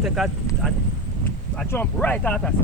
take a jump right at us.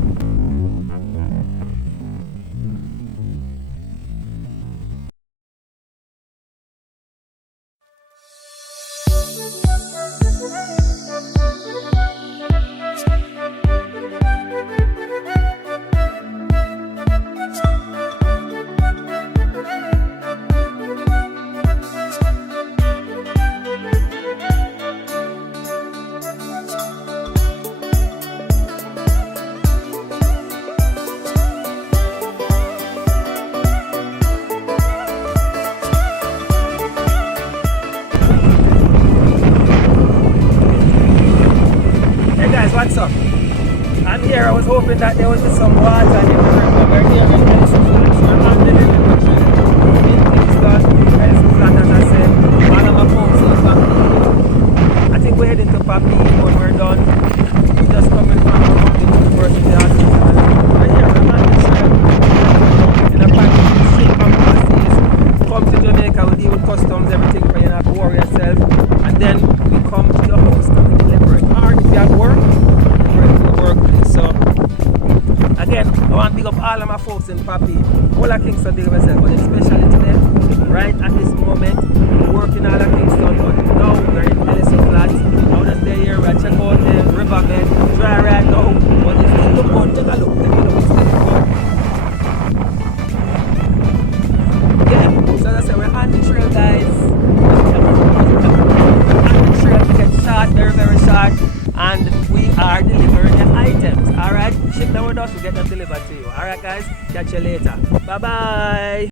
What's up? I'm here. I was hoping that there would be some water in the river. We're here in Medicine Flat. So I'm on the living picture. In Kingston, Medicine Flat, as I said. One of my folks in Papi. I think we're heading to Papi when we're done. We're just coming from the university hospital. We're here. I'm on the trail. In a package of shit from overseas. Come to Jamaica, we deal with customs, everything for you not to worry yourself. And then we come to your house, come and deliver it. Or if you have work, so again, I want to big up all of my folks in Papi, all of Kingston, big up myself, but especially today, right at this moment, we're working all of Kingston, but now we're in Medicine Flat. I want to stay here, we're check out the riverbed, dry right now, but it's still good. Take a look, let me know, it's still good. Yeah, so as I said, we're on the trail, guys. On the trail, we get short, very short. And we are delivering the items. Alright, ship them with us, we get them delivered to you. Alright guys, catch you later. Bye bye.